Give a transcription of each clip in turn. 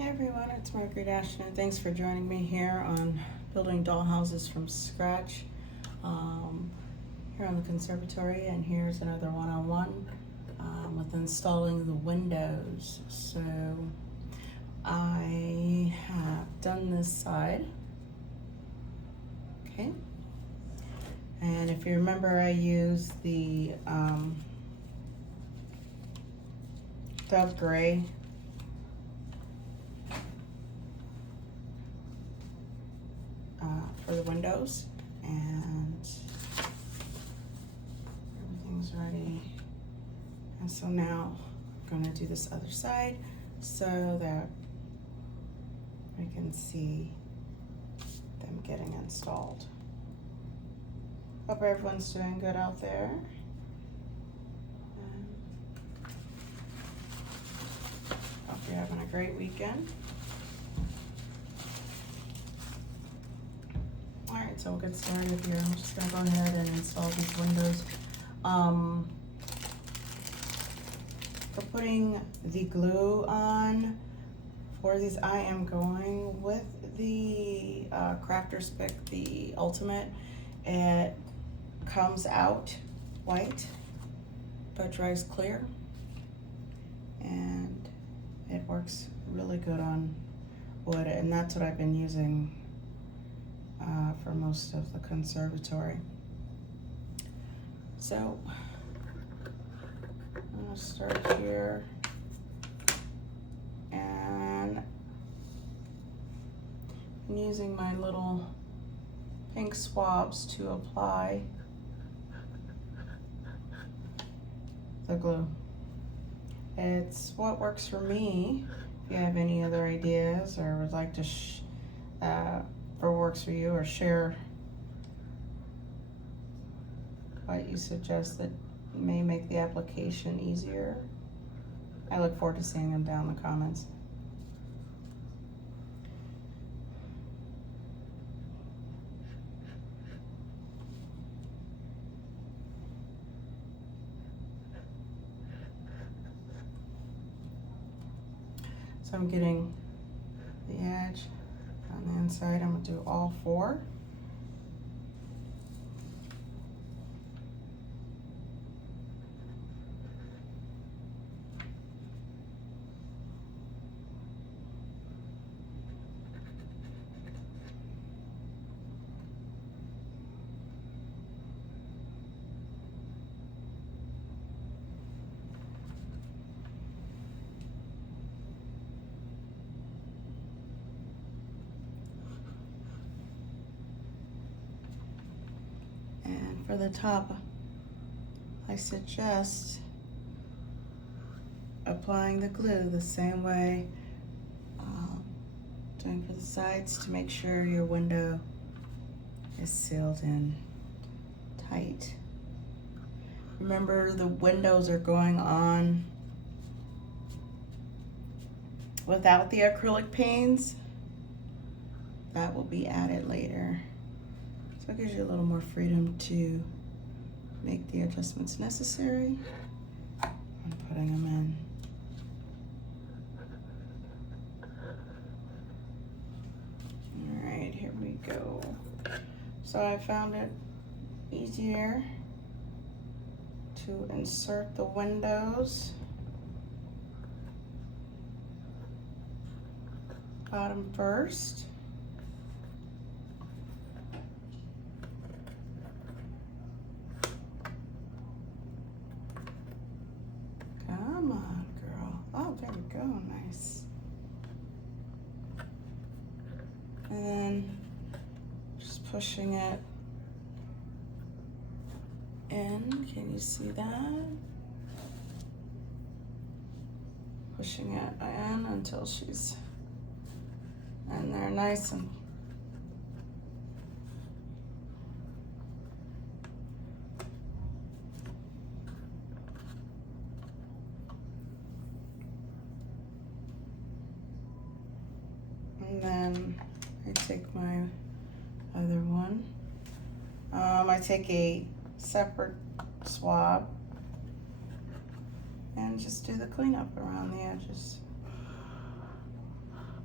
Hey everyone, it's Margaret Ashton. Thanks for joining me here on building doll houses from scratch here on the Conservatory, and here's another one-on-one with installing the windows. So I have done this side, okay, and if you remember, I used the dove gray for the windows, and everything's ready. And so now I'm going to do this other side so that we can see them getting installed. Hope everyone's doing good out there. Hope you're having a great weekend. Alright, so we'll get started here. I'm just going to go ahead and install these windows. For putting the glue on for these, I am going with the Crafter's Pick, the Ultimate. It comes out white, but dries clear. And it works really good on wood, and that's what I've been using for most of the Conservatory. So I'm gonna start here, and I'm using my little pink swabs to apply the glue. It's what works for me. If you have any other ideas or would like to or works for you, or share what you suggest that may make the application easier, I look forward to seeing them down in the comments. So I'm getting the edge on the inside. I'm going to do all four. For the top, I suggest applying the glue the same way doing for the sides, to make sure your window is sealed in tight. Remember, the windows are going on without the acrylic panes. That will be added later. So it gives you a little more freedom to make the adjustments necessary. I'm putting them in. All right, here we go. So I found it easier to insert the windows. Bottom first. Come on, girl. Oh, there we go. Nice. And then just pushing it in. Can you see that? Pushing it in until she's in there nice and then I take my other one. I take a separate swab and just do the cleanup around the edges.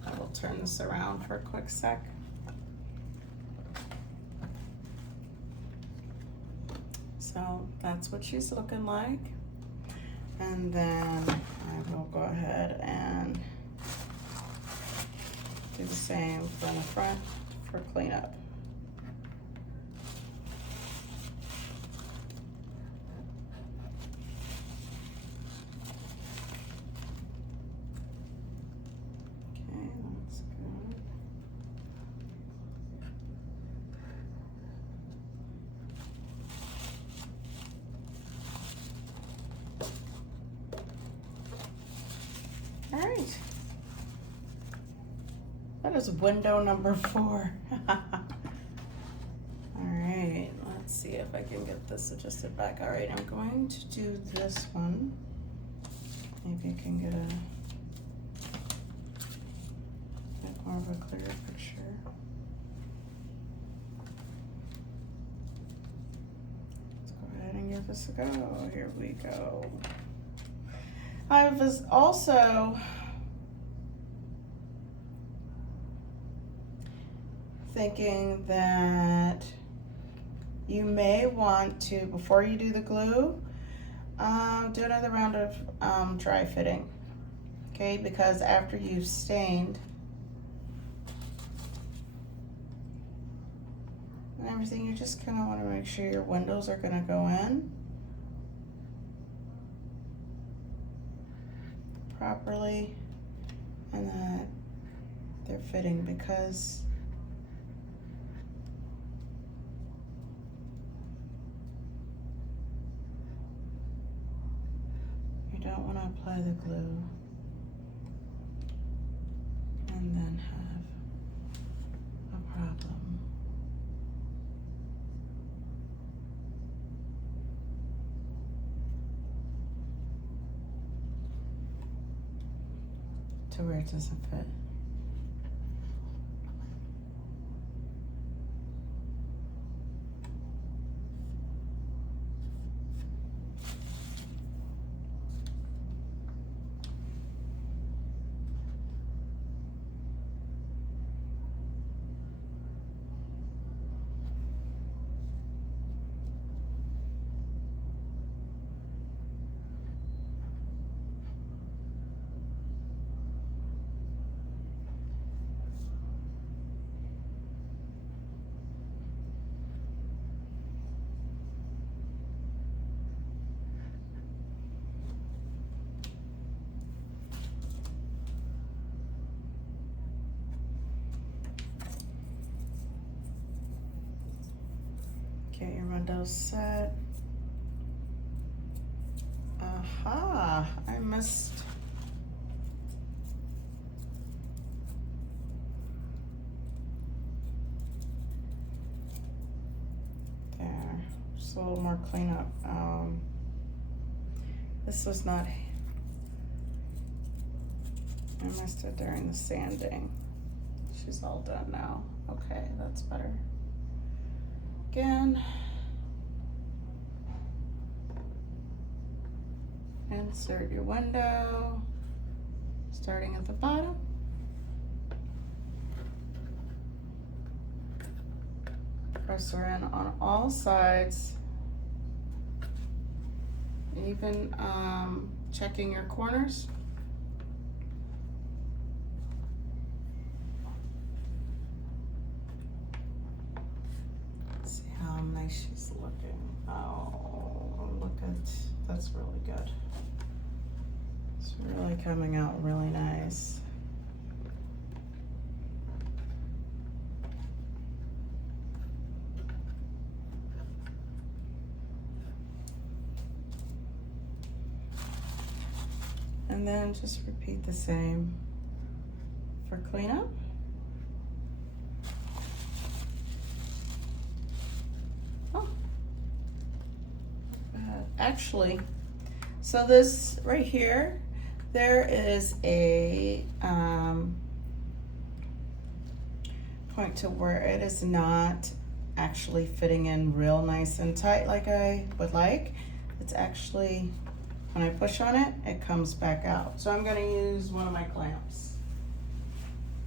I will turn this around for a quick sec. So that's what she's looking like. And then I will go ahead and do the same from the front for cleanup. Okay, that's good. All right. That is window number 4. All right, let's see if I can get this adjusted back. All right, I'm going to do this one. Maybe I can get a bit more of a clearer picture. Let's go ahead and give this a go. Here we go. I was also thinking that you may want to, before you do the glue, do another round of dry fitting, okay? Because after you've stained and everything, you just kind of want to make sure your windows are going to go in properly and that they're fitting, because you don't want to apply the glue and then have a problem. To where it doesn't fit. Get your windows set. Aha, I missed. There, just a little more cleanup. This was not, I missed it during the sanding. She's all done now. Okay, that's better. Again, insert your window, starting at the bottom. Press her in on all sides, even checking your corners. Nice she's looking. Oh, look at, that's really good. It's really coming out really nice. And then just repeat the same for cleanup. Actually, so this right here, there is a point to where it is not actually fitting in real nice and tight like I would like. It's actually, when I push on it, it comes back out. So I'm gonna use one of my clamps.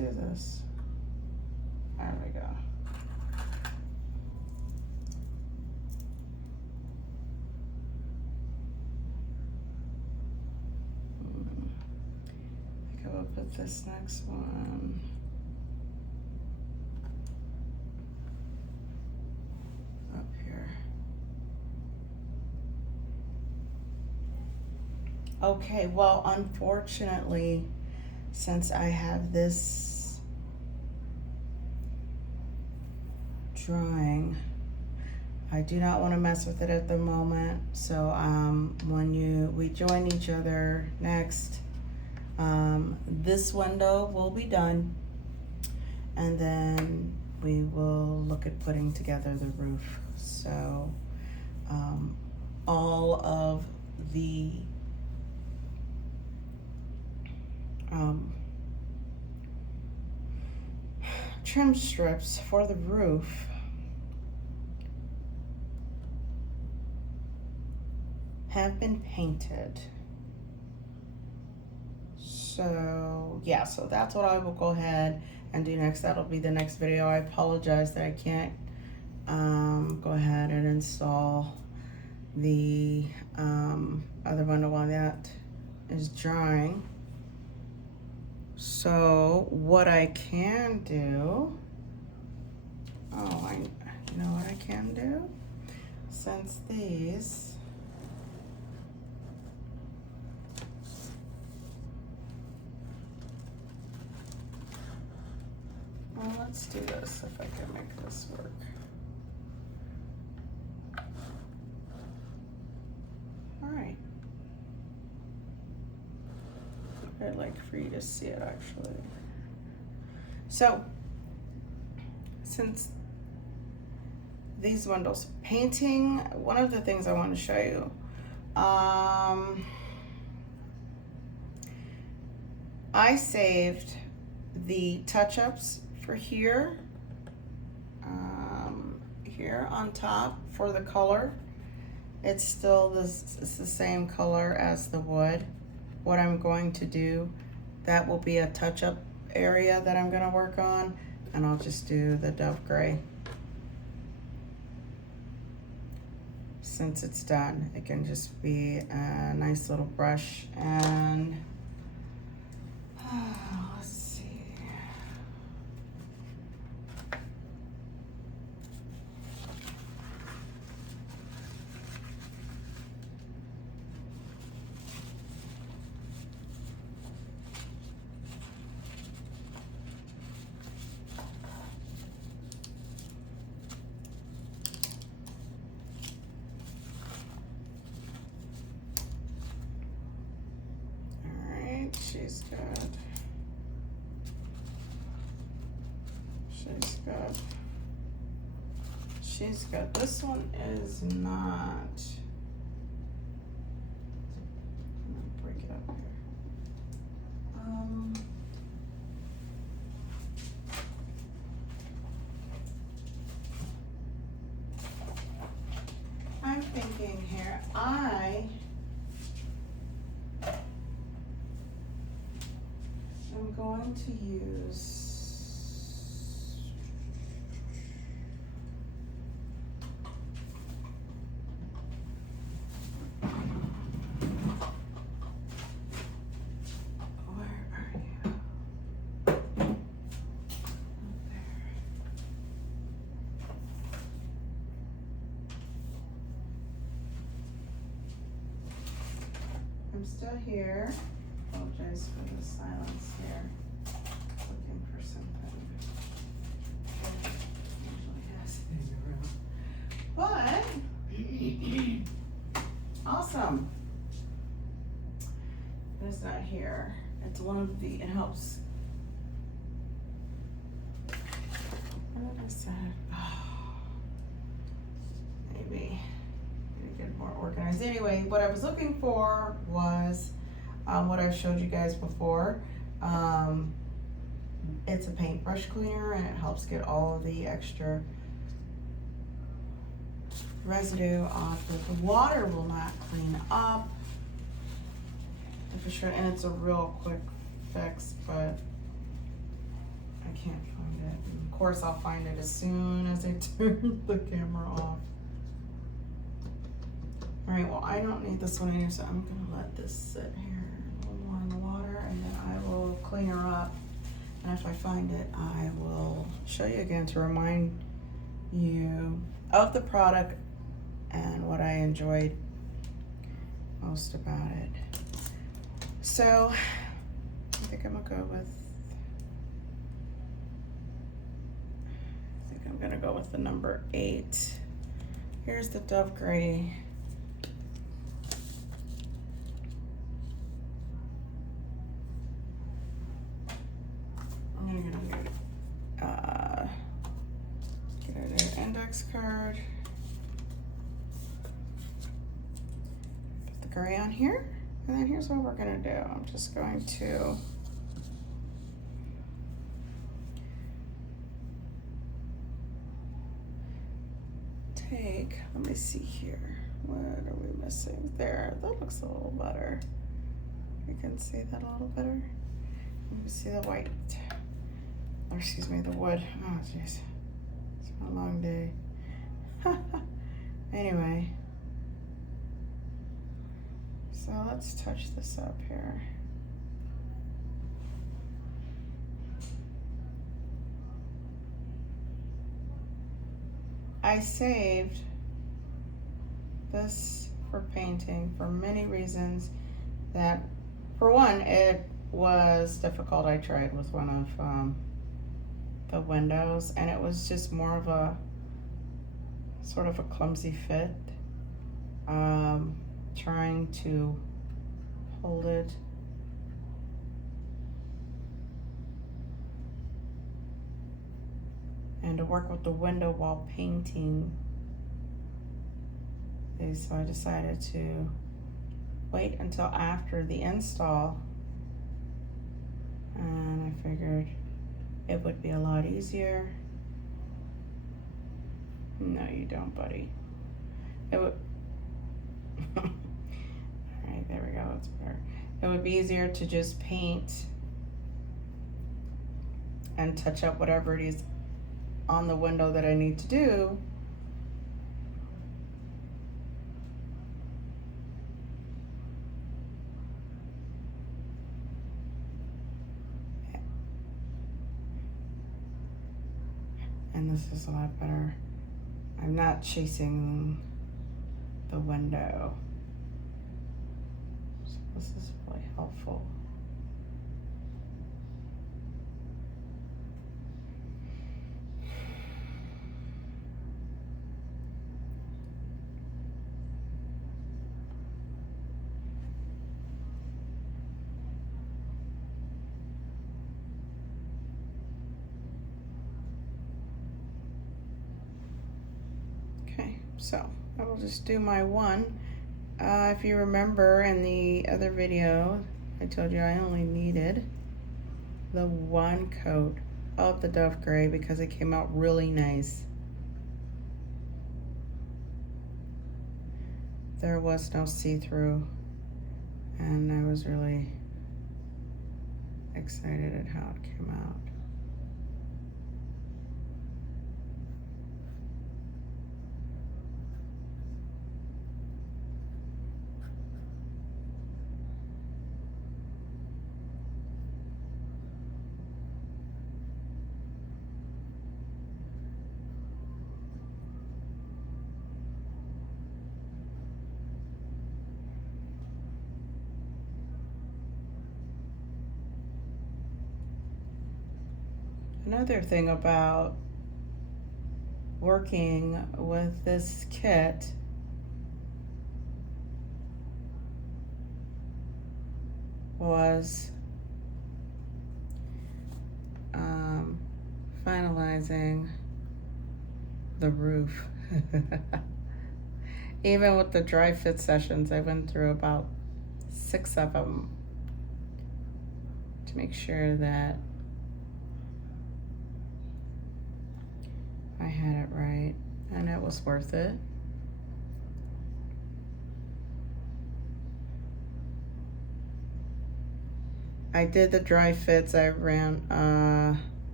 do this. There we go. I think I will put this next one. Up here. Okay, well, unfortunately, since I have this drawing, I do not want to mess with it at the moment. So when we join each other next, this window will be done, and then we will look at putting together the roof. So all of the trim strips for the roof have been painted. So yeah, so that's what I will go ahead and do next. That'll be the next video. I apologize that I can't go ahead and install the other window while that is drying. So what I can do, you know what I can do? Since these, well, let's do this if I can make this work. All right. I'd like for you to see it actually. So, since these windows, painting, one of the things I want to show you, I saved the touch-ups for here, here on top for the color. It's still it's the same color as the wood. What I'm going to do, that will be a touch-up area that I'm going to work on, and I'll just do the dove gray. Since it's done, it can just be a nice little brush, and let's see. She's good. She's good. She's good. This one is not. I'm gonna break it up here. I'm thinking here, I'm going to use where are you? Up there. I'm still here. Apologize for the silence here. Looking for something. Usually has but awesome. It's not here. It's one of the. It helps. What did I say? Maybe get more organized. Anyway, what I was looking for was. What I showed you guys before. It's a paintbrush cleaner, and it helps get all of the extra residue off that the water will not clean up. For sure, and it's a real quick fix, but I can't find it. And of course, I'll find it as soon as I turn the camera off. All right, well, I don't need this one in here, so I'm gonna let this sit here a little more in the water, and then I will clean her up. And if I find it, I will show you again to remind you of the product and what I enjoyed most about it. So I think I'm gonna go with the number 8. Here's the Dove Gray. I'm gonna get a new index card. Put the gray on here, and then here's what we're gonna do. I'm just going to take, let me see here. What are we missing? There, that looks a little better. You can see that a little better. Let me see the white, or excuse me, the wood. Oh jeez, it's been a long day. Anyway, so let's touch this up here. I saved this for painting for many reasons. That, for one, it was difficult. I tried with one of the windows, and it was just more of a sort of a clumsy fit. Trying to hold it and to work with the window while painting. So I decided to wait until after the install, and I figured it would be a lot easier. No, you don't, buddy. It would. All right, there we go. It's better. It would be easier to just paint and touch up whatever it is on the window that I need to do. And this is a lot better. I'm not chasing the window. So this is really helpful. So I will just do my one. If you remember in the other video, I told you I only needed the one coat of the Dove Gray because it came out really nice. There was no see-through, and I was really excited at how it came out. Another thing about working with this kit was finalizing the roof. Even with the dry fit sessions, I went through about 6 of them to make sure that I had it right, and it was worth it. I did the dry fits. I ran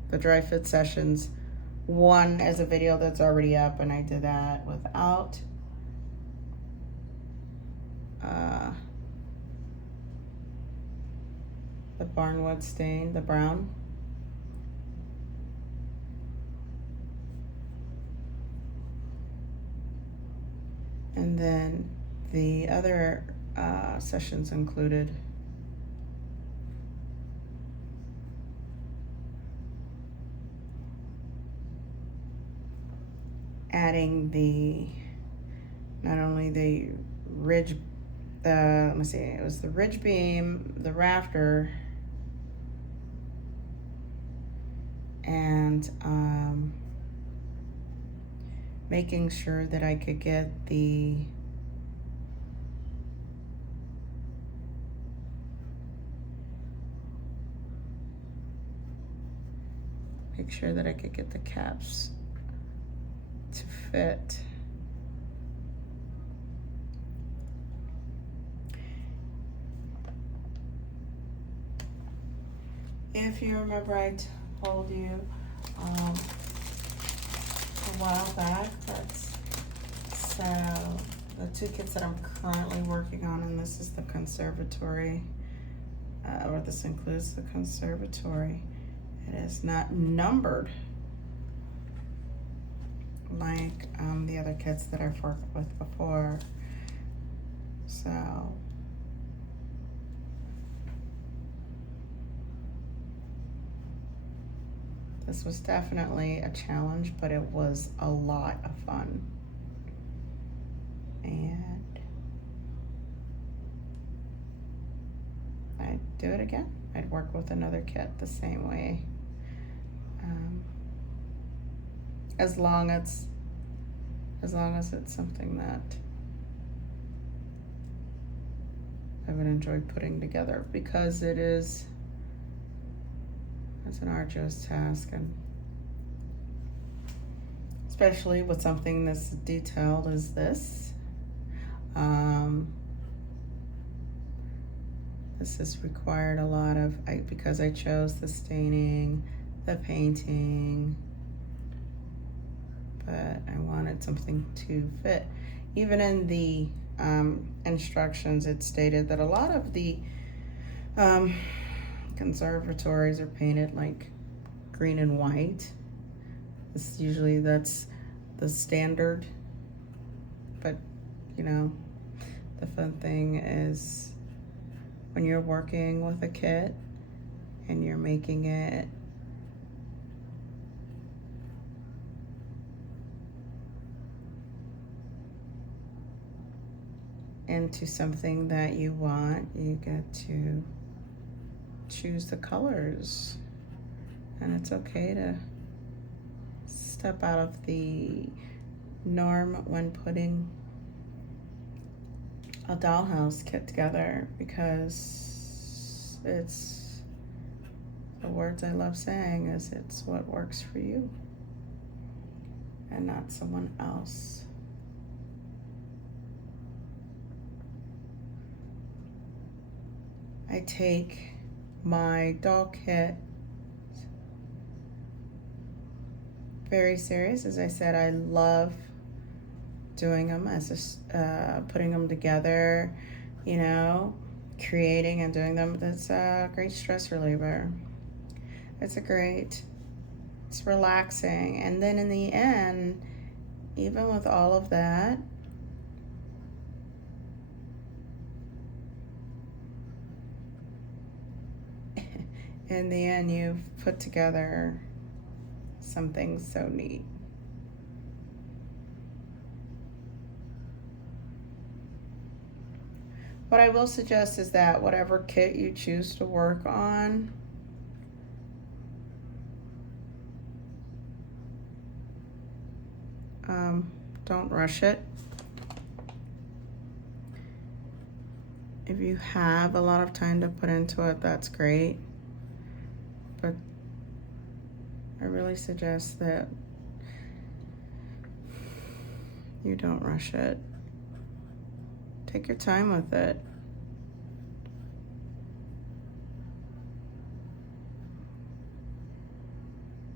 the dry fit sessions. One is a video that's already up, and I did that without the barnwood stain, the brown. And then the other sessions included adding not only the ridge, let me see, it was the ridge beam, the rafter, and making sure that I could get the caps to fit. If you remember, I told you a while back that so the two kits that I'm currently working on, and this is the Conservatory, or this includes the Conservatory. It is not numbered like the other kits that I've worked with before. So this was definitely a challenge, but it was a lot of fun. And I'd do it again. I'd work with another kit the same way. As long as it's something that I would enjoy putting together, because it's an arduous task, and especially with something this detailed as this. This has required a lot of, because I chose the staining, the painting, but I wanted something to fit. Even in the instructions, it stated that a lot of the conservatories are painted like green and white. That's the standard, but you know, the fun thing is when you're working with a kit and you're making it into something that you want, you get to choose the colors, and it's okay to step out of the norm when putting a dollhouse kit together, because it's the words I love saying is it's what works for you and not someone else. I take my doll kit very serious. As I said, I love doing them, putting them together, you know, creating and doing them. That's a great stress reliever. It's relaxing. And then in the end, even with all of that, in the end, you've put together something so neat. What I will suggest is that whatever kit you choose to work on, don't rush it. If you have a lot of time to put into it, that's great. But I really suggest that you don't rush it. Take your time with it.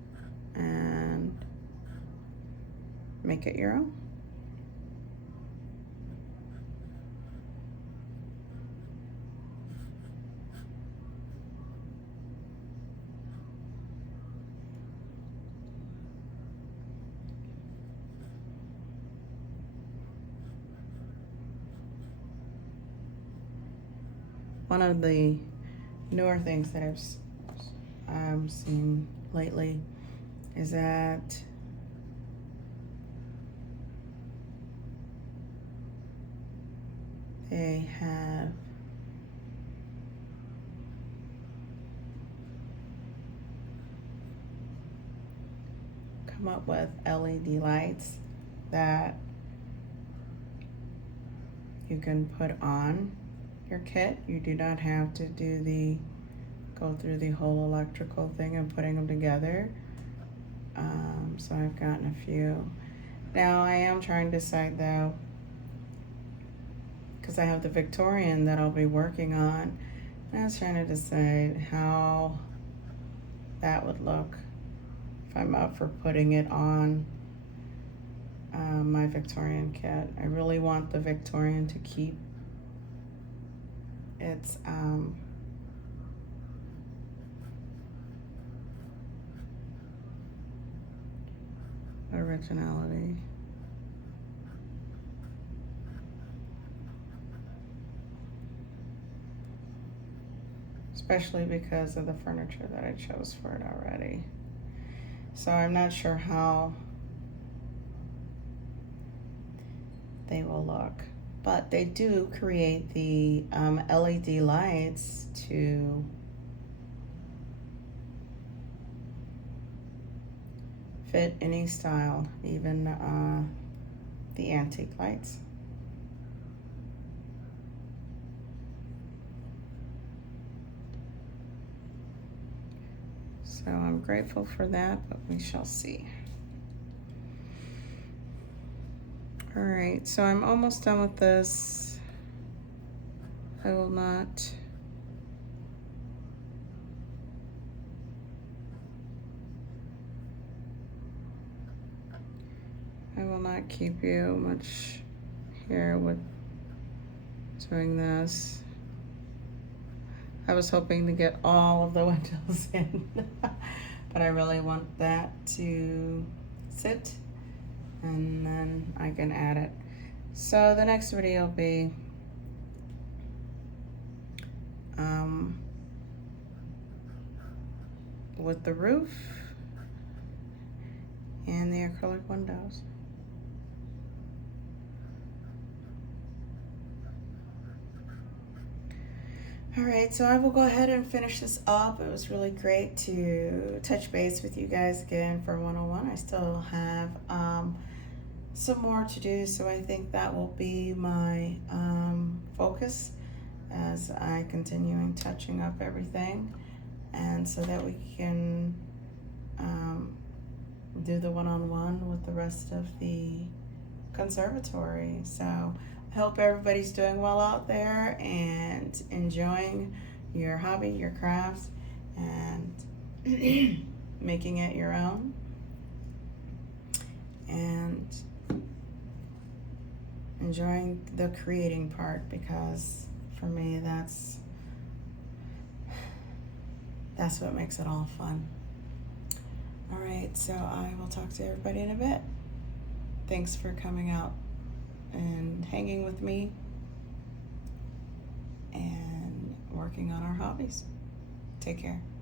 make it your own. One of the newer things that I've seen lately is that they have come up with LED lights that you can put on your kit. You do not have to go through the whole electrical thing and putting them together. So I've gotten a few. Now I am trying to decide though, because I have the Victorian that I'll be working on, and I was trying to decide how that would look if I'm up for putting it on my Victorian kit. I really want the Victorian to keep its originality. Especially because of the furniture that I chose for it already. So I'm not sure how they will look. But they do create the LED lights to fit any style, even the antique lights. So I'm grateful for that, but we shall see. All right, so I'm almost done with this. I will not keep you much here with doing this. I was hoping to get all of the windows in, but I really want that to sit, and then I can add it. So the next video will be with the roof and the acrylic windows. All right, so I will go ahead and finish this up. It was really great to touch base with you guys again for 101. I still have some more to do, so I think that will be my focus as I continue in touching up everything, and so that we can do the one-on-one with the rest of the conservatory. So I hope everybody's doing well out there and enjoying your hobby, your crafts, and making it your own. And enjoying the creating part, because for me that's what makes it all fun. All right, so I will talk to everybody in a bit. Thanks for coming out and hanging with me and working on our hobbies. Take care.